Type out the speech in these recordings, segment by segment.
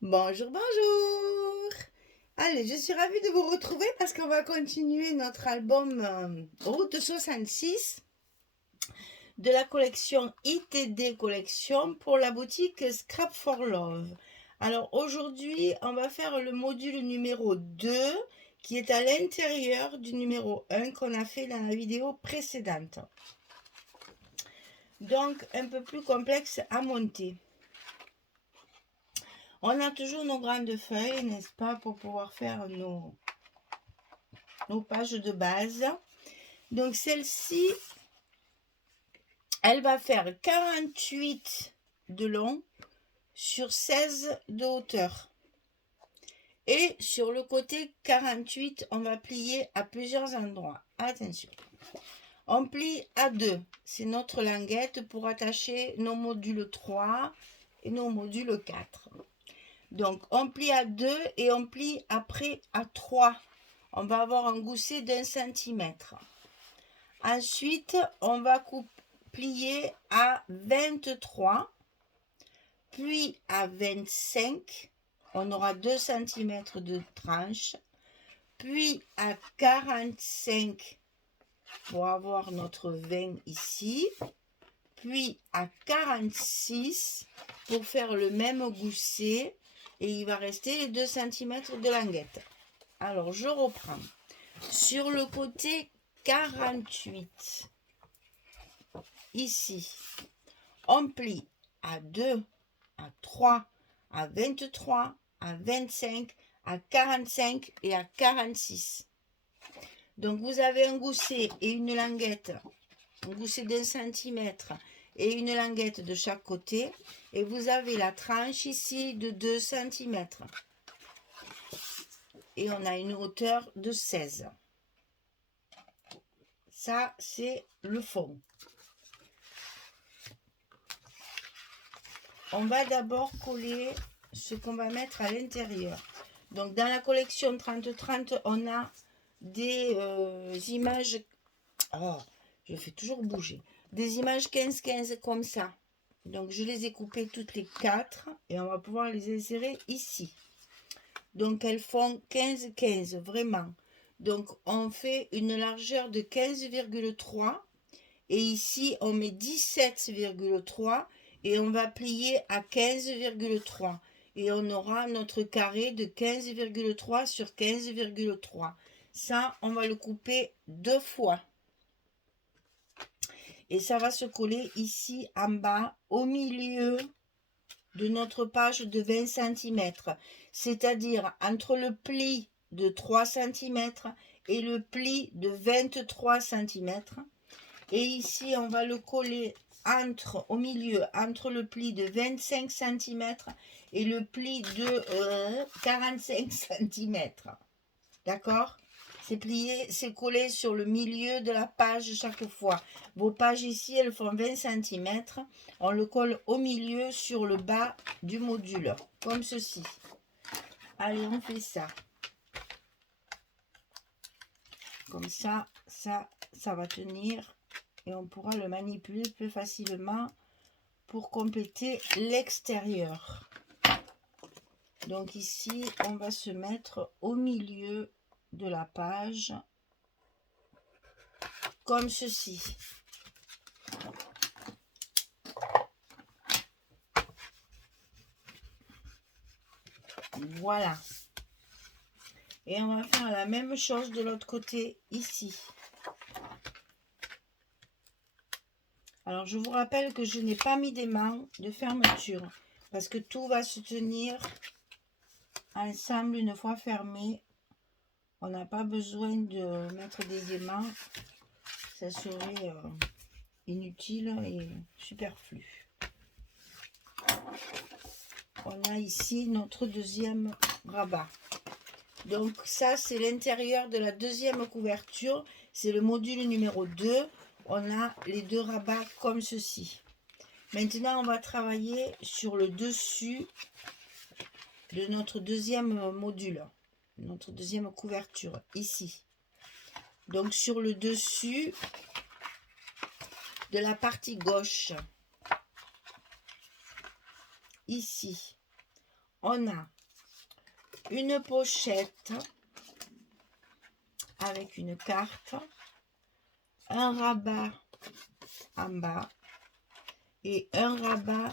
Bonjour, bonjour. Allez, je suis ravie de vous retrouver parce qu'on va continuer notre album Route 66 de la collection ITD Collection pour la boutique Scrap for Love. Alors aujourd'hui, on va faire le module numéro 2 qui est à l'intérieur du numéro 1 qu'on a fait dans la vidéo précédente. Donc un peu plus complexe à monter. On a toujours nos grandes feuilles, n'est-ce pas, pour pouvoir faire nos pages de base. Donc celle-ci, elle va faire 48 de long sur 16 de hauteur. Et sur le côté 48, on va plier à plusieurs endroits. Attention. On plie à 2. C'est notre languette pour attacher nos modules 3 et nos modules 4. Donc on plie à 2 et on plie après à 3. On va avoir un gousset d'1 centimètre. Ensuite, on va plier à 23, puis à 25. On aura 2 cm de tranche, puis à 45 pour avoir notre 20 ici, puis à 46 pour faire le même gousset et il va rester les 2 cm de languette. Alors, je reprends. Sur le côté 48, ici, on plie à 2, à 3, à 23, à 25, à 45 et à 46. Donc, vous avez un gousset et une languette, un gousset d'1 centimètre et une languette de chaque côté. Et vous avez la tranche ici de 2 cm. Et on a une hauteur de 16. Ça, c'est le fond. On va d'abord coller ce qu'on va mettre à l'intérieur. Donc, dans la collection 30-30, on a des images... Oh, je fais toujours bouger. Des images 15-15 comme ça. Donc, je les ai coupées toutes les 4 et on va pouvoir les insérer ici. Donc, elles font 15-15, vraiment. Donc, on fait une largeur de 15,3 et ici, on met 17,3 et on va plier à 15,3 et on aura notre carré de 15,3 sur 15,3. Ça, on va le couper 2 fois. Et ça va se coller ici en bas au milieu de notre page de 20 cm, c'est-à-dire entre le pli de 3 cm et le pli de 23 cm. Et ici, on va le coller au milieu, entre le pli de 25 cm et le pli de 45 cm. D'accord? C'est plié, c'est collé sur le milieu de la page chaque fois. Vos pages ici, elles font 20 cm. On le colle au milieu sur le bas du module, comme ceci. Allez, on fait ça. Comme ça va tenir. Et on pourra le manipuler plus facilement pour compléter l'extérieur. Donc ici, on va se mettre au milieu de la page, comme ceci. Voilà. Et on va faire la même chose de l'autre côté, ici. Alors, je vous rappelle que je n'ai pas mis d'aimant de fermeture parce que tout va se tenir ensemble une fois fermé. On n'a pas besoin de mettre des aimants. Ça serait inutile et superflu. On a ici notre deuxième rabat. Donc ça, c'est l'intérieur de la deuxième couverture. C'est le module numéro 2. On a les 2 rabats comme ceci. Maintenant, on va travailler sur le dessus de notre deuxième module, notre deuxième couverture, ici. Donc, sur le dessus de la partie gauche, ici, on a une pochette avec une carte, un rabat en bas et un rabat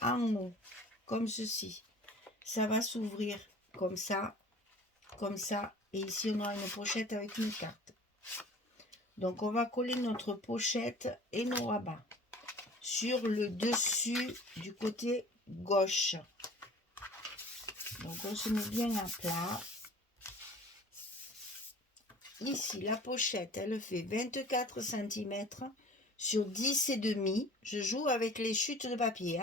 en haut, comme ceci. Ça va s'ouvrir comme ça, et ici on aura une pochette avec une carte. Donc on va coller notre pochette et nos rabats sur le dessus du côté gauche. Donc on se met bien à plat. Ici la pochette elle fait 24 cm sur 10,5. Je joue avec les chutes de papier.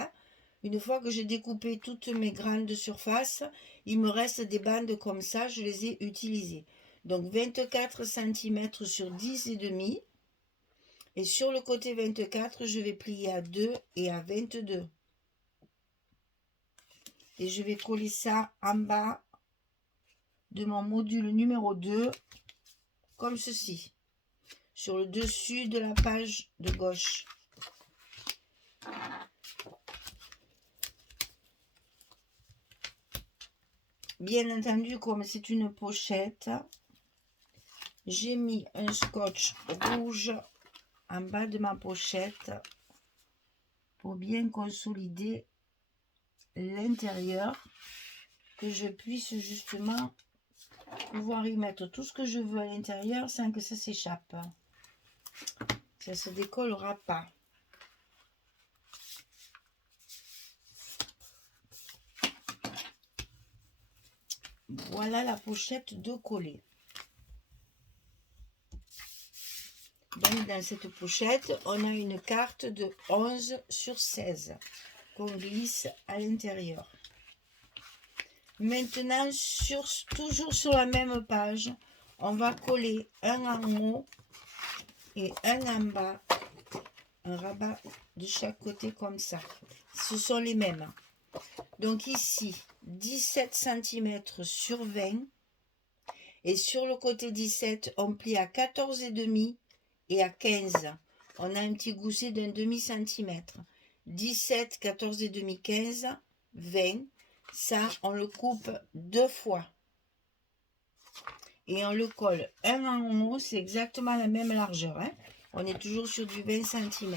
Une fois que j'ai découpé toutes mes grandes surfaces, il me reste des bandes comme ça, je les ai utilisées. Donc 24 cm sur 10,5. Et sur le côté 24, je vais plier à 2 et à 22. Et je vais coller ça en bas de mon module numéro 2, comme ceci, sur le dessus de la page de gauche. Bien entendu, comme c'est une pochette, j'ai mis un scotch rouge en bas de ma pochette pour bien consolider l'intérieur, que je puisse justement pouvoir y mettre tout ce que je veux à l'intérieur sans que ça s'échappe. Ça se décollera pas. Voilà la pochette de coller. Donc dans cette pochette, on a une carte de 11 sur 16 qu'on glisse à l'intérieur. Maintenant, toujours sur la même page, on va coller un en haut et un en bas, un rabat de chaque côté comme ça. Ce sont les mêmes. Donc ici, 17 cm sur 20. Et sur le côté 17, on plie à 14,5 et à 15. On a un petit gousset d'un demi-centimètre. 17, 14,5, 15, 20. Ça, on le coupe 2 fois. Et on le colle un en haut, c'est exactement la même largeur. On est toujours sur du 20 cm.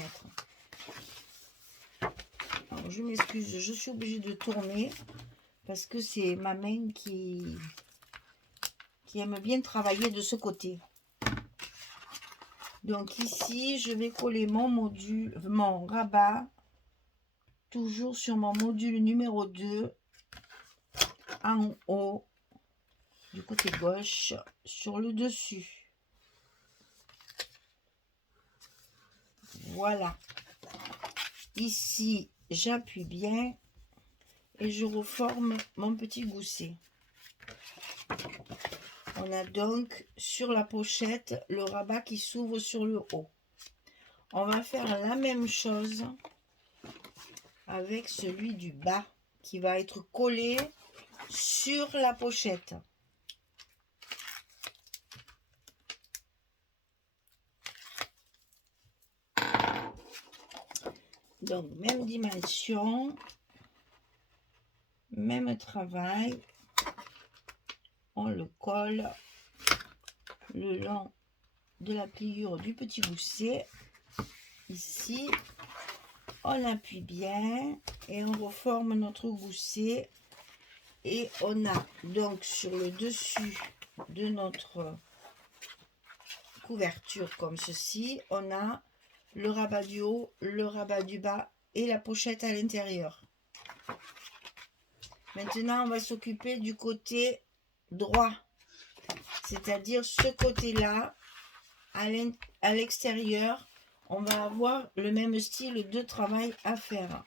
Alors, je m'excuse, je suis obligée de tourner parce que c'est ma main qui aime bien travailler de ce côté. Donc ici, je vais coller mon rabat, toujours sur mon module numéro 2, en haut, du côté gauche, sur le dessus. Voilà. Ici, j'appuie bien et je reforme mon petit gousset. On a donc sur la pochette le rabat qui s'ouvre sur le haut. On va faire la même chose avec celui du bas qui va être collé sur la pochette. Donc même dimension, même travail, on le colle le long de la pliure du petit gousset. Ici, on appuie bien et on reforme notre gousset. Et on a donc sur le dessus de notre couverture comme ceci, on a le rabat du haut, le rabat du bas et la pochette à l'intérieur. Maintenant, on va s'occuper du côté droit, c'est-à-dire ce côté-là, à l'extérieur, on va avoir le même style de travail à faire.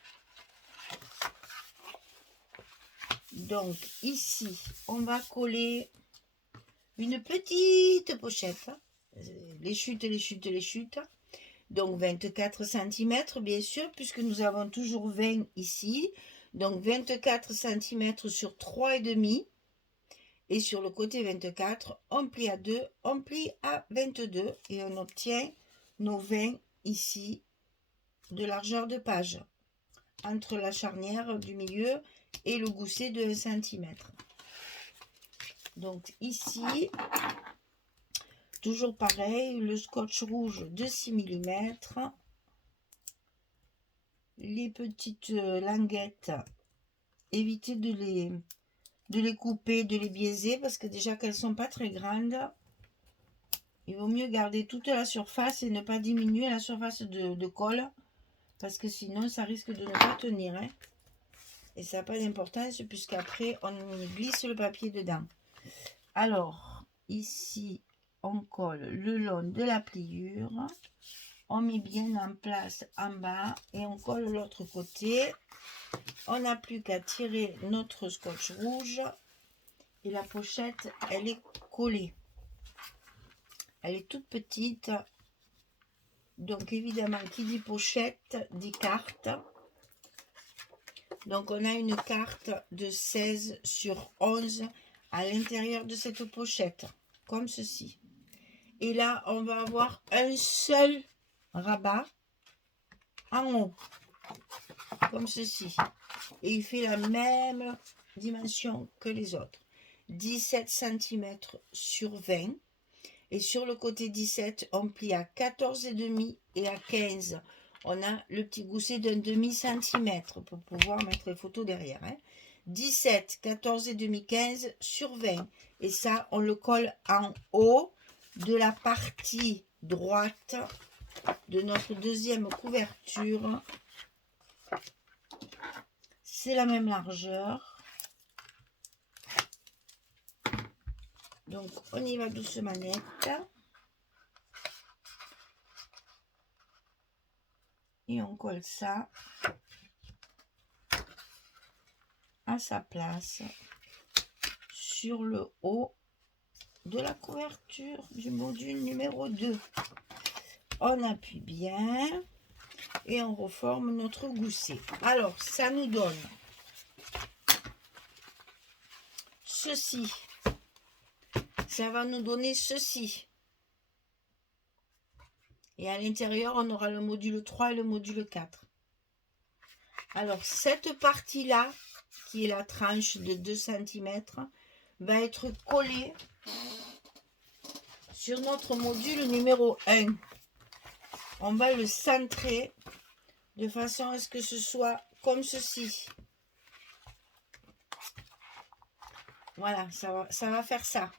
Donc ici, on va coller une petite pochette, les chutes, les chutes, les chutes. Donc 24 cm bien sûr, puisque nous avons toujours 20 ici. Donc 24 cm sur 3,5. Et sur le côté 24, on plie à 2, on plie à 22 et on obtient nos 20 ici de largeur de page entre la charnière du milieu et le gousset de 1 cm. Donc ici, toujours pareil, le scotch rouge de 6 mm, les petites languettes, évitez de les couper, de les biaiser, parce que déjà qu'elles sont pas très grandes, il vaut mieux garder toute la surface et ne pas diminuer la surface de colle, parce que sinon ça risque de ne pas tenir, hein. Et ça n'a pas d'importance puisqu'après on glisse le papier dedans. Alors ici on colle le long de la pliure, on met bien en place en bas et on colle l'autre côté. On n'a plus qu'à tirer notre scotch rouge et la pochette elle est collée. Elle est toute petite, donc évidemment qui dit pochette dit carte. Donc on a une carte de 16 sur 11 à l'intérieur de cette pochette, comme ceci. Et là on va avoir un seul rabat en haut, comme ceci. Et il fait la même dimension que les autres. 17 cm sur 20. Et sur le côté 17, on plie à 14,5 et à 15. On a le petit gousset d'un demi-centimètre pour pouvoir mettre les photos derrière. 17, 14,5, 15 sur 20. Et ça, on le colle en haut de la partie droite de notre deuxième couverture. C'est la même largeur. Donc, on y va doucement net. Et on colle ça à sa place sur le haut de la couverture du module numéro 2. On appuie bien et on reforme notre gousset. Alors, ça nous donne ceci. Ça va nous donner ceci. Et à l'intérieur, on aura le module 3 et le module 4. Alors, cette partie-là, qui est la tranche de 2 cm, va être collée sur notre module numéro 1. On va le centrer de façon à ce que ce soit comme ceci. Voilà, ça va faire ça.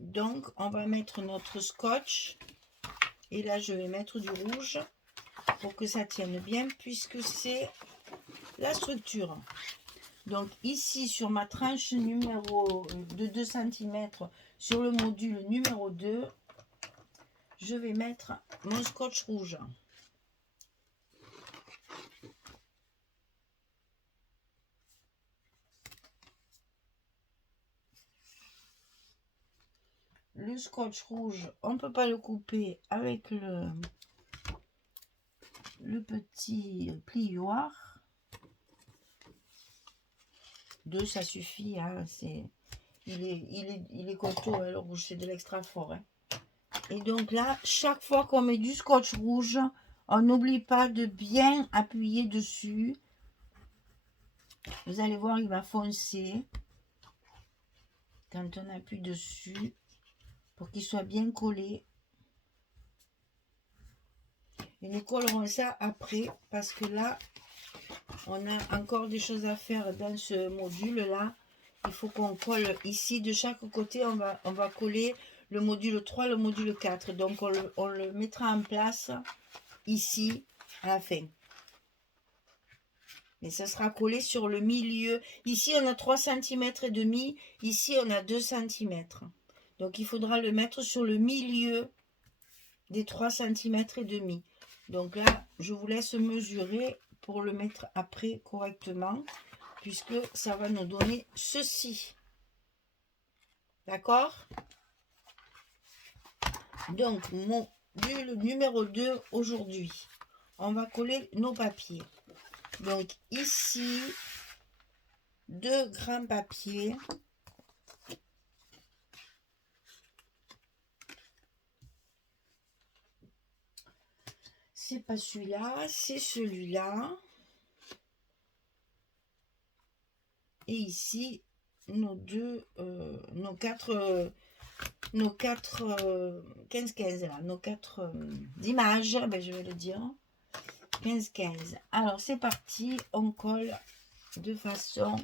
Donc, on va mettre notre scotch. Et là, je vais mettre du rouge pour que ça tienne bien, puisque c'est la structure. Donc, ici, sur ma tranche numéro de 2 cm, sur le module numéro 2, je vais mettre mon scotch rouge. Le scotch rouge, on ne peut pas le couper avec le petit plioir. 2, ça suffit. Hein, il est costaud, hein, le rouge, c'est de l'extra fort. Hein. Et donc là, chaque fois qu'on met du scotch rouge, on n'oublie pas de bien appuyer dessus. Vous allez voir, il va foncer quand on appuie dessus pour qu'il soit bien collé. Et nous collerons ça après parce que là, on a encore des choses à faire dans ce module-là. Il faut qu'on colle ici de chaque côté. On va coller le module 3, le module 4. Donc, on le mettra en place ici à la fin. Mais ça sera collé sur le milieu. Ici, on a 3 cm et demi. Ici, on a 2 cm. Donc, il faudra le mettre sur le milieu des 3 cm et demi. Donc là, je vous laisse mesurer pour le mettre après correctement, puisque ça va nous donner ceci. D'accord? Donc, module numéro 2 aujourd'hui. On va coller nos papiers. Donc ici, 2 grands papiers. c'est pas celui-là, c'est celui-là. Et ici, nos deux, nos quatre 15-15 là, nos quatre images, ben, je vais le dire. 15-15. Alors, c'est parti. On colle de façon...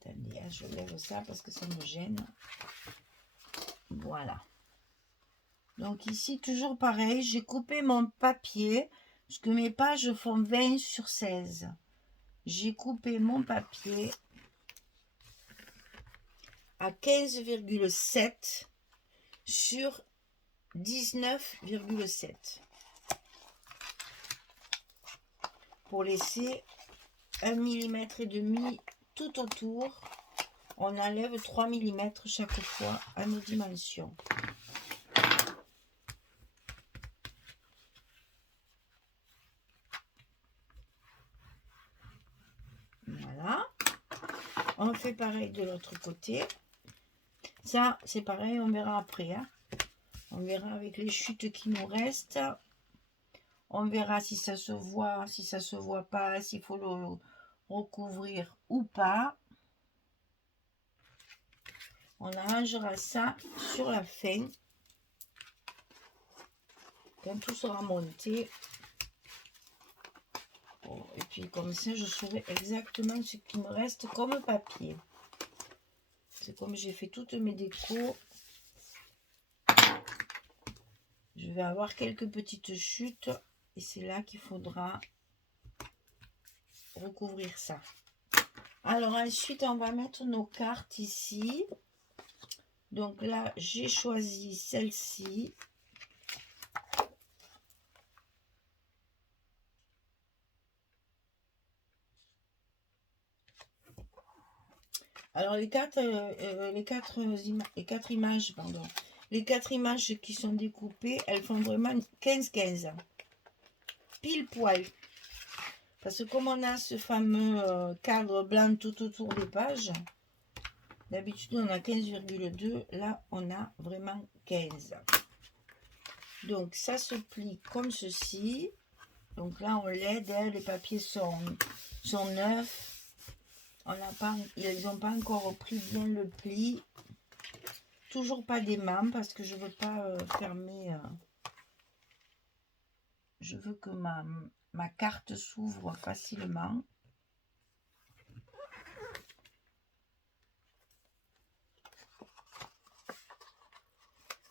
Attendez, je lève ça parce que ça me gêne. Voilà. Donc ici, toujours pareil, j'ai coupé mon papier, parce que mes pages font 20 sur 16. J'ai coupé mon papier à 15,7 sur 19,7. Pour laisser 1,5 mm tout autour. On enlève 3 mm chaque fois à nos dimensions. Voilà. On fait pareil de l'autre côté. Ça, c'est pareil, on verra après. Hein. On verra avec les chutes qui nous restent. On verra si ça se voit, si ça se voit pas, s'il faut le recouvrir ou pas. On arrangera ça sur la fin. Quand tout sera monté. Bon, et puis comme ça, je saurai exactement ce qui me reste comme papier. C'est comme j'ai fait toutes mes décos. Je vais avoir quelques petites chutes. Et c'est là qu'il faudra recouvrir ça. Alors ensuite, on va mettre nos cartes ici. Donc là, j'ai choisi celle-ci. Alors les quatre images, pardon. Les quatre images qui sont découpées, elles font vraiment 15-15. Pile poil. Parce que comme on a ce fameux cadre blanc tout autour des pages, d'habitude on a 15,2, là on a vraiment 15. Donc ça se plie comme ceci. Donc là on l'aide, les papiers sont neufs. Ils n'ont pas encore pris bien le pli. Toujours pas d'aimant parce que je veux pas fermer. Je veux que ma carte s'ouvre facilement.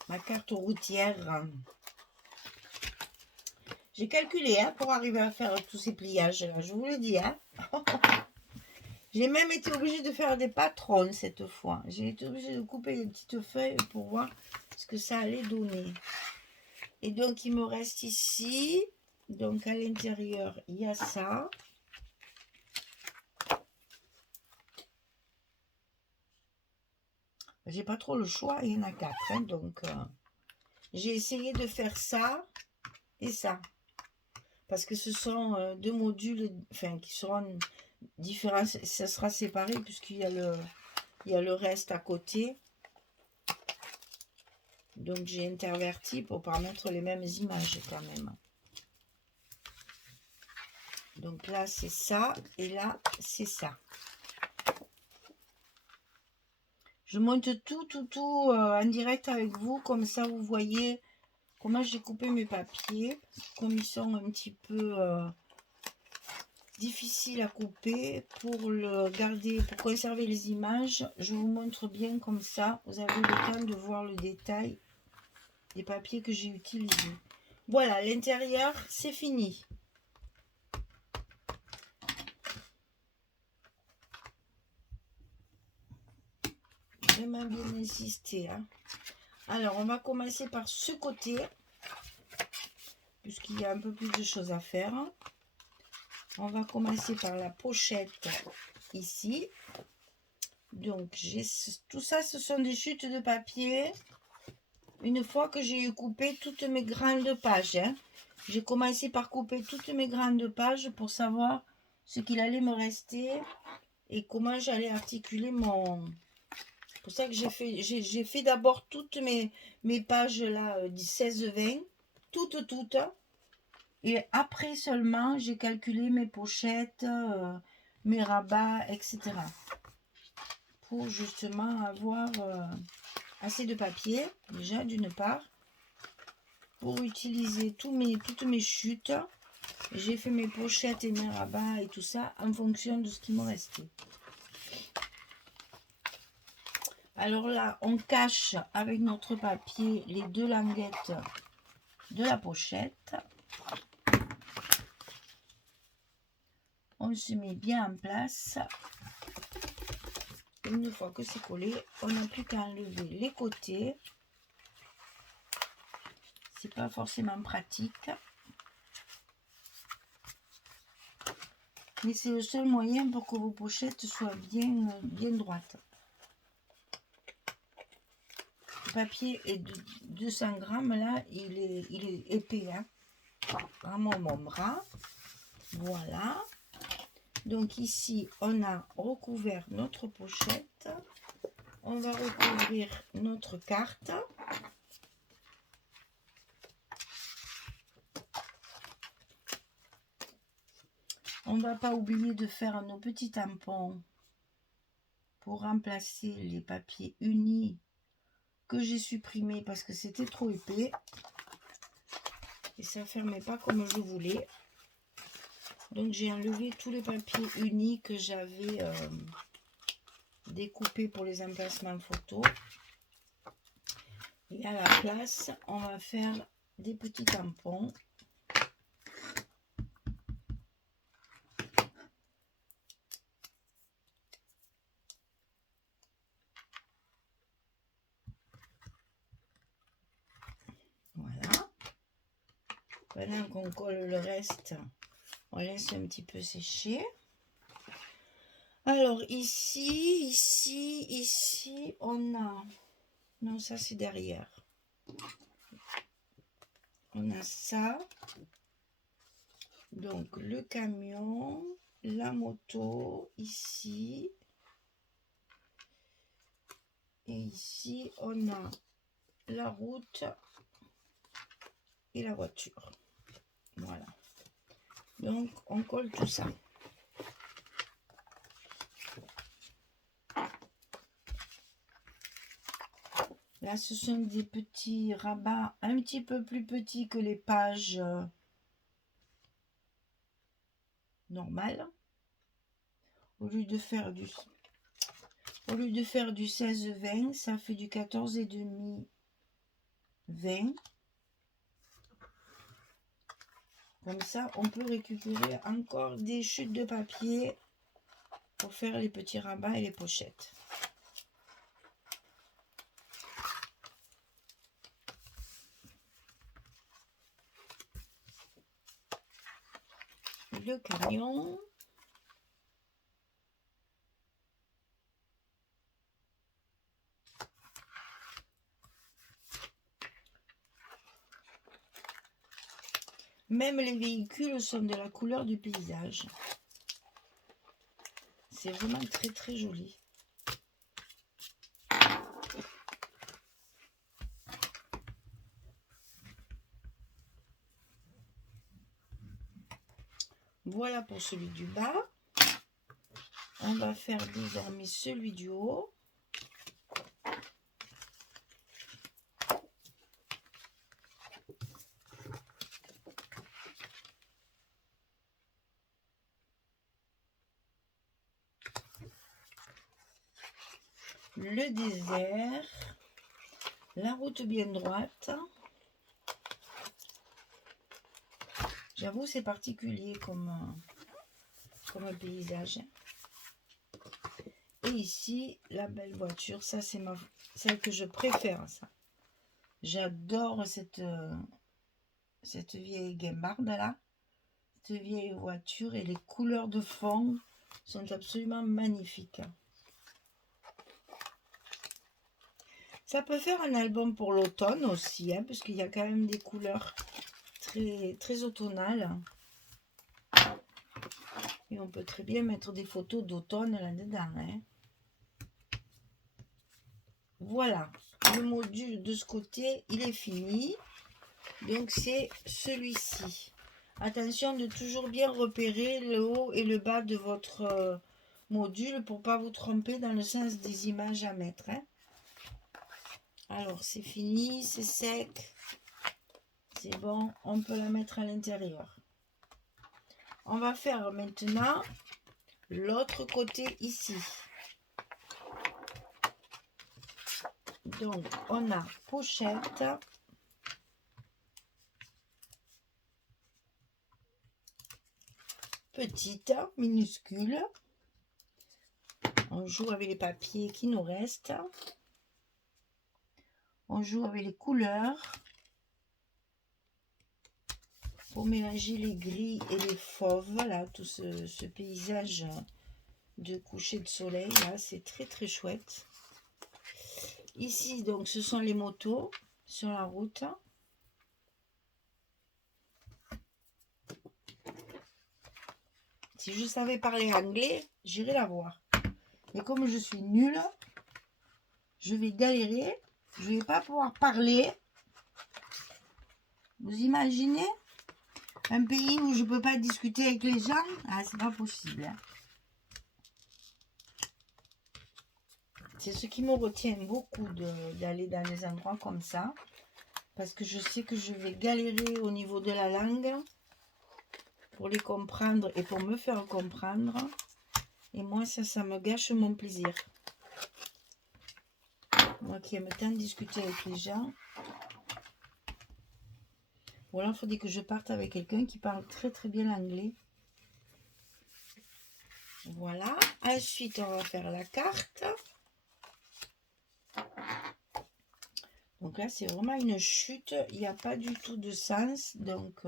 Ma carte routière. J'ai calculé hein, pour arriver à faire tous ces pliages là. Je vous le dis. Hein. J'ai même été obligée de faire des patrons cette fois. J'ai été obligée de couper des petites feuilles pour voir ce que ça allait donner. Et donc, il me reste ici. Donc, à l'intérieur, il y a ça. J'ai pas trop le choix. Il y en a 4. Hein, donc, j'ai essayé de faire ça et ça. Parce que ce sont deux modules enfin, qui seront différents. Ça sera séparé puisqu'il y a le reste à côté. Donc, j'ai interverti pour pas mettre les mêmes images quand même. Donc là, c'est ça. Et là, c'est ça. Je monte tout en direct avec vous. Comme ça, vous voyez comment j'ai coupé mes papiers. Comme ils sont un petit peu difficiles à couper. Pour le garder, pour conserver les images, je vous montre bien comme ça. Vous avez le temps de voir le détail des papiers que j'ai utilisés. Voilà, l'intérieur, c'est fini. Vraiment bien insister. Hein. Alors, on va commencer par ce côté. Puisqu'il y a un peu plus de choses à faire. On va commencer par la pochette ici. Donc, j'ai tout ça, ce sont des chutes de papier. Une fois que j'ai eu coupé toutes mes grandes pages. Hein. J'ai commencé par couper toutes mes grandes pages pour savoir ce qu'il allait me rester et comment j'allais articuler mon... C'est pour ça que j'ai fait d'abord toutes mes pages là, 16-20. toutes. Et après seulement, j'ai calculé mes pochettes, mes rabats, etc. Pour justement avoir assez de papier, déjà d'une part. Pour utiliser toutes mes chutes, j'ai fait mes pochettes et mes rabats et tout ça en fonction de ce qui me restait. Alors là, on cache avec notre papier les 2 languettes de la pochette. On se met bien en place. Une fois que c'est collé, on n'a plus qu'à enlever les côtés. C'est pas forcément pratique, mais c'est le seul moyen pour que vos pochettes soient bien droites. Le papier est de 200 grammes là, il est épais, hein, vraiment mon bras. Voilà. Donc ici, on a recouvert notre pochette. On va recouvrir notre carte. On ne va pas oublier de faire nos petits tampons pour remplacer les papiers unis que j'ai supprimés parce que c'était trop épais. Et ça ne fermait pas comme je voulais. Donc j'ai enlevé tous les papiers unis que j'avais découpés pour les emplacements photos. Et à la place, on va faire des petits tampons. Voilà. Pendant qu'on colle le reste, on laisse un petit peu sécher. Alors ici, on a... Non, ça c'est derrière. On a ça. Donc le camion, la moto, ici. Et ici, on a la route et la voiture. Voilà. Donc, on colle tout ça. Là, ce sont des petits rabats un petit peu plus petits que les pages normales. Au lieu de faire du 16-20, ça fait du 14,5-20. Comme ça, on peut récupérer encore des chutes de papier pour faire les petits rabats et les pochettes. Le camion. Même les véhicules sont de la couleur du paysage. C'est vraiment très très joli. Voilà pour celui du bas. On va faire désormais celui du haut. Le désert, la route bien droite. J'avoue, c'est particulier comme paysage. Et ici, la belle voiture, ça c'est celle que je préfère, ça. J'adore cette vieille guimbarde là, cette vieille voiture, et les couleurs de fond sont absolument magnifiques. Ça peut faire un album pour l'automne aussi, hein, parce qu'il y a quand même des couleurs très, très automnales. Et on peut très bien mettre des photos d'automne là-dedans. Hein. Voilà, le module de ce côté, il est fini. Donc c'est celui-ci. Attention de toujours bien repérer le haut et le bas de votre module pour pas vous tromper dans le sens des images à mettre. Hein. Alors c'est fini, c'est sec. C'est bon, on peut la mettre à l'intérieur. On va faire maintenant l'autre côté ici. Donc on a pochette. Petite, minuscule. On joue avec les papiers qui nous restent. On joue avec les couleurs pour mélanger les gris et les fauves. Voilà, tout ce paysage de coucher de soleil. Là, c'est très très chouette. Ici, donc, ce sont les motos sur la route. Si je savais parler anglais, j'irais la voir. Mais comme je suis nulle, je vais galérer. Je ne vais pas pouvoir parler. Vous imaginez un pays où je ne peux pas discuter avec les gens? Ah, c'est pas possible. Hein. C'est ce qui me retient beaucoup d'aller dans des endroits comme ça. Parce que je sais que je vais galérer au niveau de la langue pour les comprendre et pour me faire comprendre. Et moi, ça me gâche mon plaisir. Moi qui aime tant discuter avec les gens. Ou alors, il faudrait que je parte avec quelqu'un qui parle très très bien l'anglais. Voilà. Ensuite, on va faire la carte. Donc là, c'est vraiment une chute. Il n'y a pas du tout de sens. Donc,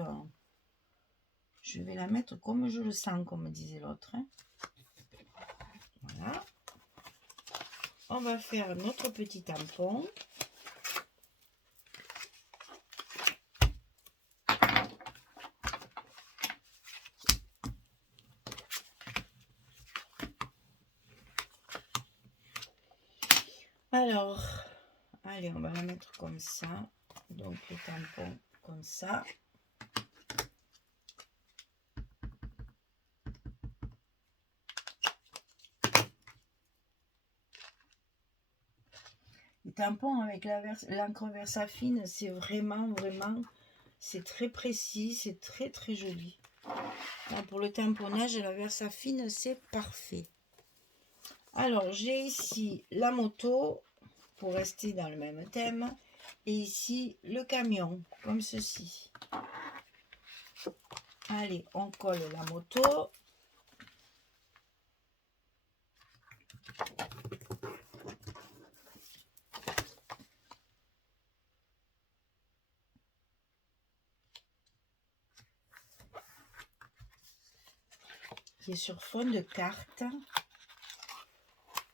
je vais la mettre comme je le sens, comme disait l'autre. Hein. Voilà. On va faire notre petit tampon. Alors, allez, on va la mettre comme ça. Donc, le tampon comme ça. Le tampon avec l'encre Versafine, c'est vraiment, c'est très précis, c'est très, très joli. Là, pour le tamponnage, la Versafine, c'est parfait. Alors, j'ai ici la moto, pour rester dans le même thème, et ici le camion, comme ceci. Allez, on colle la moto. Qui est sur fond de carte.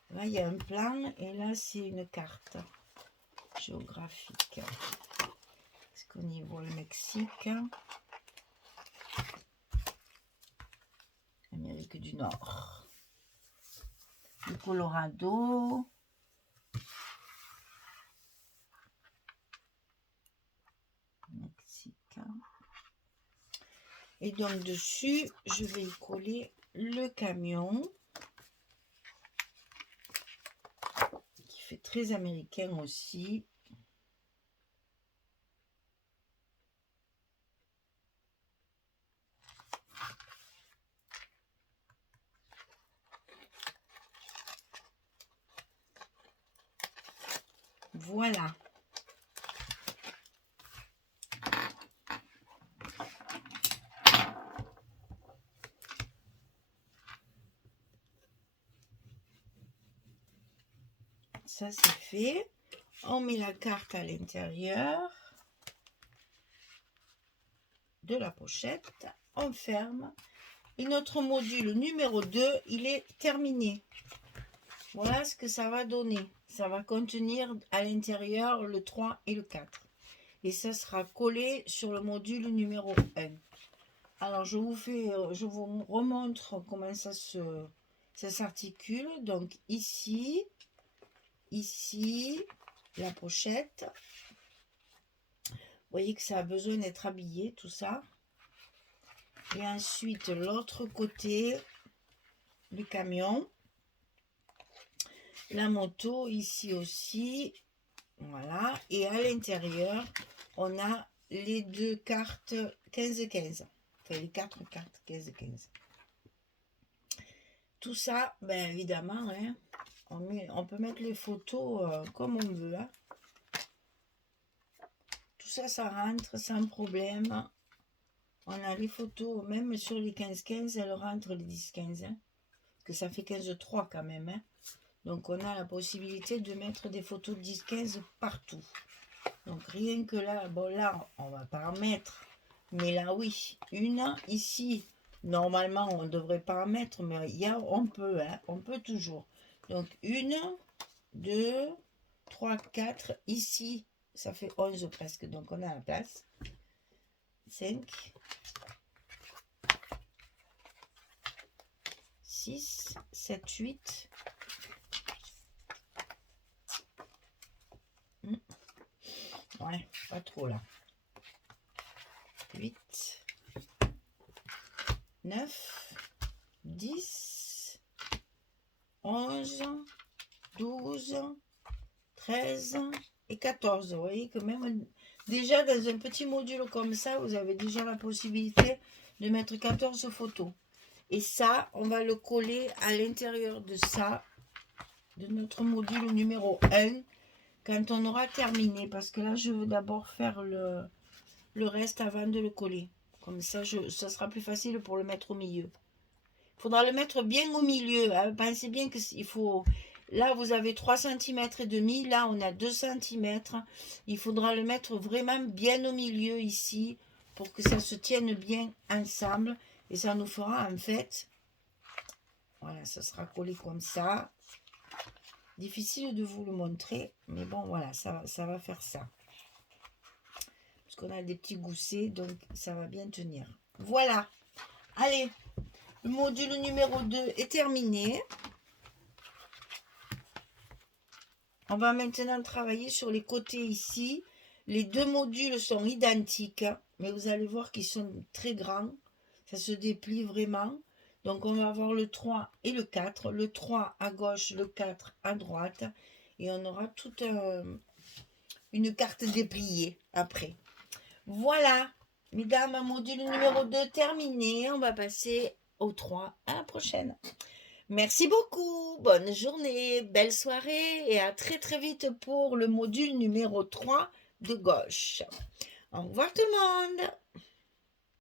Là, il y a un plan et là, c'est une carte géographique. Est-ce qu'on y voit le Mexique? Amérique du Nord. Le Colorado. Mexique. Et donc, dessus, je vais y coller le camion. Qui fait très américain aussi. Voilà. Ça, c'est fait. On met la carte à l'intérieur de la pochette. On ferme. Et notre module numéro 2, il est terminé. Voilà ce que ça va donner. Ça va contenir à l'intérieur le 3 et le 4. Et ça sera collé sur le module numéro 1. Alors, je vous remontre comment ça s'articule. Donc, ici, la pochette. voyez que ça a besoin d'être habillé, tout ça. Et ensuite, l'autre côté du camion. La moto ici aussi. Voilà. Et à l'intérieur, on a les deux cartes 15-15. Enfin, les 4 cartes 15-15. Tout ça, ben évidemment, hein, on peut mettre les photos comme on veut. Hein. Tout ça, ça rentre sans problème. On a les photos, même sur les 15-15, elles rentrent les 10-15. Hein, parce que ça fait 15-3 quand même. Hein. Donc, on a la possibilité de mettre des photos de 10-15 partout. Donc, rien que là, bon là, on va pas en mettre. Mais là, oui, une ici. Normalement, on ne devrait pas en mettre, mais on peut, hein, on peut toujours. Donc, 1, 2, 3, 4. Ici, ça fait 11 presque, donc on a la place. 5, 6, 7, 8. Ouais, pas trop là. 8, 9, 10, 11, 12, 13 et 14. Vous voyez que même déjà dans un petit module comme ça, vous avez déjà la possibilité de mettre 14 photos. Et ça, on va le coller à l'intérieur de ça, de notre module numéro 1, quand on aura terminé. Parce que là, je veux d'abord faire le reste avant de le coller. Comme ça, ça sera plus facile pour le mettre au milieu. Il faudra le mettre bien au milieu. Hein. Pensez bien qu'il faut... Là, vous avez 3 cm et demi. Là, on a 2 cm. Il faudra le mettre vraiment bien au milieu ici pour que ça se tienne bien ensemble. Et ça nous fera en fait... Voilà, ça sera collé comme ça. Difficile de vous le montrer. Mais bon, voilà, ça va faire ça. Parce qu'on a des petits goussets, donc ça va bien tenir. Voilà. Allez, le module numéro 2 est terminé. On va maintenant travailler sur les côtés ici. Les deux modules sont identiques, mais vous allez voir qu'ils sont très grands. Ça se déplie vraiment. Donc on va avoir le 3 et le 4. Le 3 à gauche, le 4 à droite. Et on aura toute une carte dépliée après. Voilà, mesdames, un module numéro 2 terminé. On va passer au 3 à la prochaine. Merci beaucoup, bonne journée, belle soirée et à très très vite pour le module numéro 3 de gauche. Au revoir tout le monde.